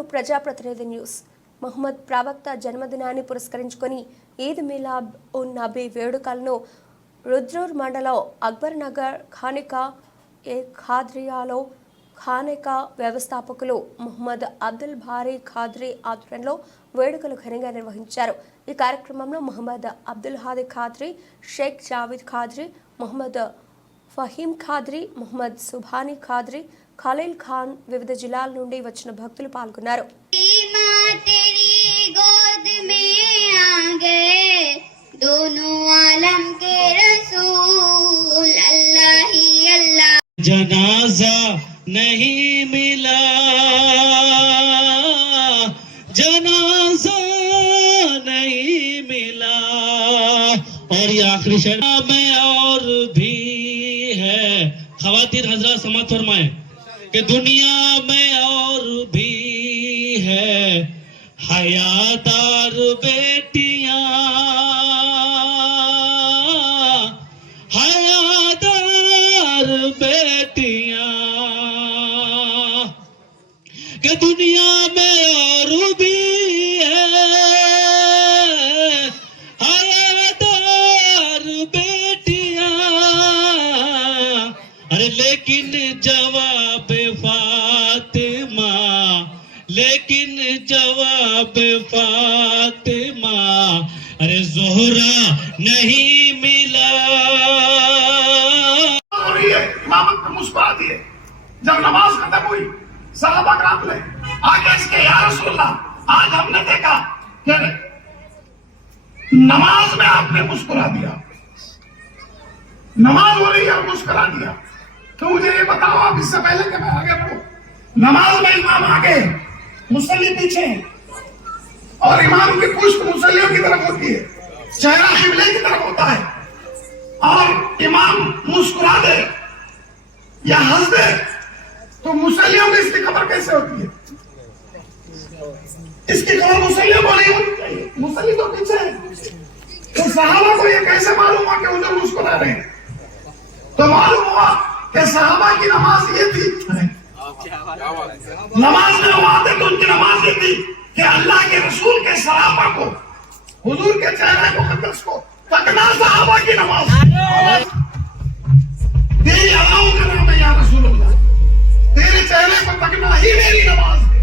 ఈనాడు ప్రజాప్రతినిధి న్యూస్. మహమ్మద్ ప్రవక్త జన్మదినాన్ని పురస్కరించుకొని ఈద్ మిలాద్ ఉన్ నబీ వేడుకలను రుద్రూర్ మండలం అక్బర్ నగర్ ఖానికా ఖాద్రియాలో ఖానికా వ్యవస్థాపకులు ముహమ్మద్ అబ్దుల్ బారీ ఖాద్రీ ఆధ్వర్యంలో వేడుకలు ఘనంగా నిర్వహించారు. ఈ కార్యక్రమంలో ముహమ్మద్ అబ్దుల్ హాదీ ఖాద్రీ, షేక్ జావీద్ ఖాద్రీ, ముహమ్మద్ ఫహీం ఖాద్రీ, ముహమ్మద్ సుభానీ ఖాద్రీ, ఖలీల్ ఖాన్, వివిధ జిల్లాల నుండి వచ్చిన భక్తులు పాల్గొన్నారు. जनाजा नहीं मिला, जनाजा नहीं मिला, और ये आखिरी शेर में और भी है। खवातीन हजरात समात फरमाए कि दुनिया में और भी है हयादार बेटियां, हयादार बेटियां, कि दुनिया में और भी है हयादार बेटियां। अरे लेकिन जवाब फातिमा, लेकिन जवाब फातिमा, अरे ज़ोहरा नहीं मिला। और ये इमामत पे मुस्कुरा दिए। जब नमाज खत्म हुई सहाबा कराम ने आगे इसके या रसूलल्लाह, आज हमने देखा कि नमाज में आपने मुस्कुरा दिया, नमाज हो रही है और मुस्कुरा दिया। तो मुझे ये बताओ आप, इससे पहले कि मैं आगे बढ़ूं, नमाज में इमाम आगे, मुसल्ली पीछे, और इमाम की पुष्ट मुसल्लियों की तरफ होती है, चेहरा किबले की तरफ होता है, और इमाम मुस्कुरा दे या हंस दे तो मुसल्लियों को इसकी खबर कैसे होती है? इसकी खबर मुसल्लियों को नहीं होती चाहिए, मुसल्ली तो पीछे है। तो सहाबा को ये कैसे मालूम हुआ कि उधर मुस्कुरा रहे हैं? तो मालूम हुआ कि सहाबा की नमाज ये थी, नमाज में वो आते तो उनकी नमाज ये थी कि अल्लाह के रसूल के सरापा को, हुजूर के चेहरे को, मुकद्दस को तकना सहाबा की नमाज। तेरी अलाओं का नाम है या रसूलुल्लाह, तेरे चेहरे को तकना ही मेरी नमाज है।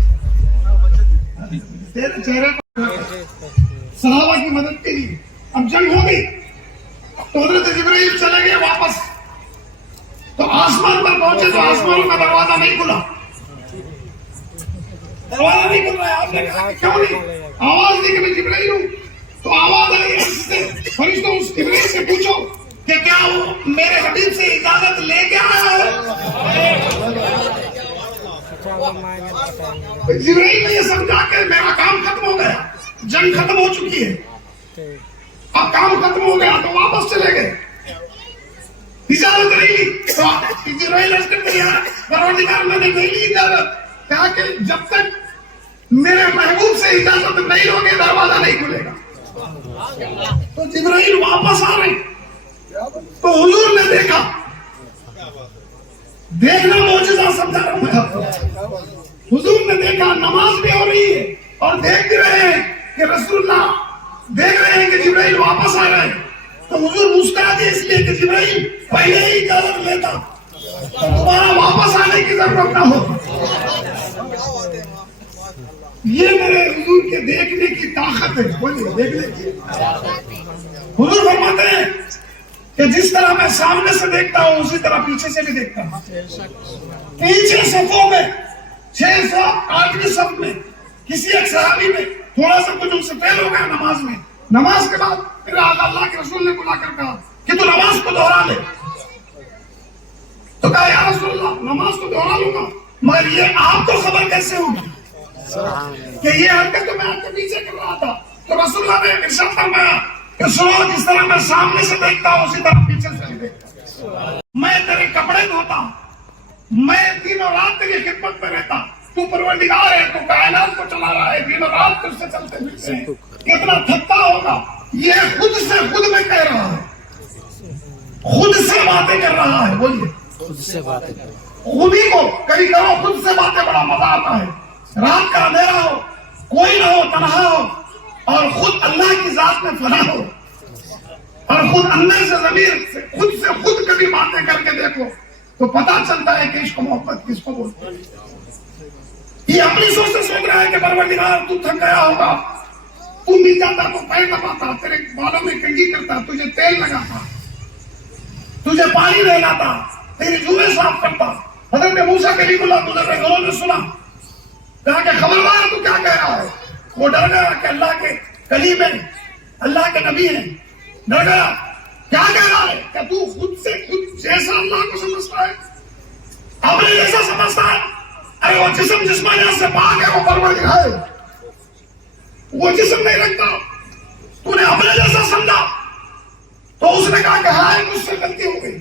तेरे चेहरे को सहाबा की मदद के लिए अब जंग हो गई तो हजरत जिब्राइल चले गए वापस, तो आसमान पर पहुंचे तो आसमान का दरवाजा नहीं खुला, दरवाजा नहीं खुल रहा है। आपने कहा क्यों नहीं? आवाज दी कि मैं जिब्राइल हूं, तो आवाज आई फरिश्तों उस जिब्राइल से पूछो कि क्या वो मेरे हबीब से इजाजत लेके आया है? जिब्राइल ने ये समझा कि मेरा काम खत्म हो गया, जंग खत्म हो चुकी है, अब काम खत्म हो गया, तो वापस चले गए, इजाजत नहीं ली। तो जिब्राइल अर्ज करते हैं परवरदिगार मैंने नहीं ली इजाजत, कहा कि जब तक मेरे महबूब से इजाजत नहीं होगी दरवाजा नहीं खुलेगा। तो जिब्राइल वापस आ रहे, तो हुजूर ने देखा, देखना मौजूदा समझा रहा हूं मैं आपको। हुजूर ने देखा नमाज भी हो रही है और देख भी रहे हैं कि रसूलुल्लाह देख रहे हैं कि जिब्राइल वापस आ रहे हैं। तो हुजूर मुस्कुरा दिए इसलिए कि जिब्राइल पहले ही इजाजत लेता तो दोबारा वापस आने की जरूरत ना हो। ये मेरे हुजूर के देखने की ताकत है, बोलिए देखने की। हुजूर फरमाते हैं कि जिस तरह मैं सामने से देखता हूँ उसी तरह पीछे से भी देखता हूँ। पीछे सफों में 608वीं सफ में किसी एक सहाबी में थोड़ा सा कुछ उनसे फेल हो गया नमाज में, नमाज के बाद फिर अल्लाह के रसूल ने बुलाकर कहा कि तू नमाज को दोहरा ले। तो कहा या रसूलल्लाह नमाज को दोहरा लूंगा, मगर ये आपको खबर कैसे होगी कि ये हरकत तो मैं आपके पीछे कर रहा था? तो रसूलुल्लाह ने इरशाद फरमाया कि सुनो, जिस तरह मैं सामने से देखता हूँ उसी तरह पीछे से भी देखता हूँ। मैं तेरे कपड़े धोता हूँ, मैं दिनों रात तेरी खिदमत में रहता, तू परवरदिगार है, तू कायनात को चला रहा है, दिनों रात तुझसे चलते फिरते हैं, कितना थकता होगा। ये खुद से खुद में कह रहा है, खुद से बातें कर रहा है, बोलिए खुद से बातें, खुद ही को कभी करो खुद से बातें, बड़ा मजा आता है। رات کا اندھیرا ہو, کوئی نہ ہو, تنہا ہو, اور خود اللہ کی ذات میں فنا ہو, اور خود اندر سے ضمیر سے خود کبھی باتیں کر کے دیکھو تو پتا چلتا ہے کہ عشق محبت کس کو بولتے ہیں. یہ اپنی سوچ سے سوچ رہا ہے کہ پروردگار تو تھک گیا ہوگا, تو مل جاتا تو پیر دباتا, تیرے بالوں میں کنگھی کرتا, تجھے تیل لگاتا, تجھے پانی لاتا, تیری جوئیں صاف کرتا. حضرت موسیٰ کلیم اللہ گزر رہے گھروں نے سنا, کہا کہ خبردار تو کیا کہہ رہا ہے. وہ ڈر گیا کہ اللہ کے کلیم ہیں, اللہ کے نبی ہیں. ڈر گیا, کیا کہہ رہا ہے, کہ تو خود سے خود جیسا اللہ کو سمجھتا ہے, اپنے جیسا سمجھتا ہے. ارے وہ جسم جسمانیت سے پاک ہے, وہ پروردگار ہے, وہ جسم نہیں رکھتا. تو نے اپنے جیسا سمجھا تو اس نے کہا کہ ہائے مجھ سے غلطی ہو گئی,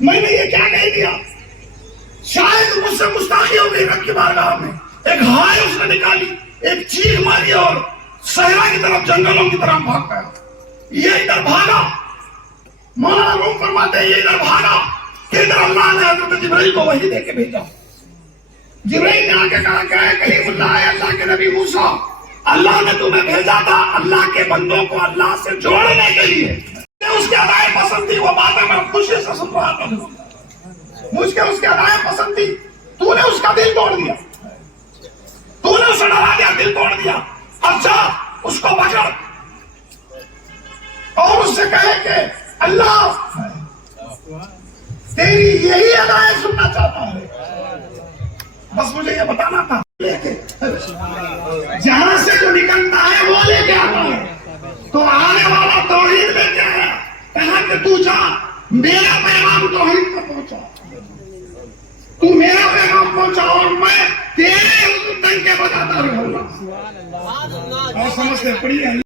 میں نے یہ کیا کہہ دیا, شاید مجھ سے گستاخی ہو گئی. رب کی بارگاہ میں ایک ہائے اس نے نکالی, ایک چیخ ماری اور صحرا کی طرف, جنگلوں کی طرف بھاگ گیا. یہ ادھر بھاگا, مولانا روم فرماتے ہیں یہ ادھر بھاگا کہ ادھر اللہ نے حضرت جبرائیل کو وحی دے کے بھیجا. جبرائیل نے آ کے کہا کہ اے کلیم اللہ, اے اللہ کے نبی موسیٰ, اللہ نے تمہیں بھیجا تھا اللہ کے بندوں کو اللہ سے جوڑنے کے لیے. اس کے ادائیں پسند تھی, وہ باتیں میں خوشی سے سن رہا تھا. مجھ کے اس کے ادائیں پسند تھی, تو نے اس کا دل توڑ دیا, تو نے اسے ڈرا دیا, دل توڑ دیا. اچھا اس کو پکڑ اور اس سے کہے کہ اللہ تیری یہی ادائیں سننا چاہتا ہے. بس مجھے یہ بتانا تھا, جہاں سے جو نکلتا ہے وہ لے کے آتا ہے. تو آنے والا توحید لے کے آیا, کہا کہ تو جا, میرا پیغام توحید پر پہنچا, تو میرا پیغام پہنچا اور میں تیرے ڈنکے بجاتا رہوں گا. اور سمجھتے پڑی ہے.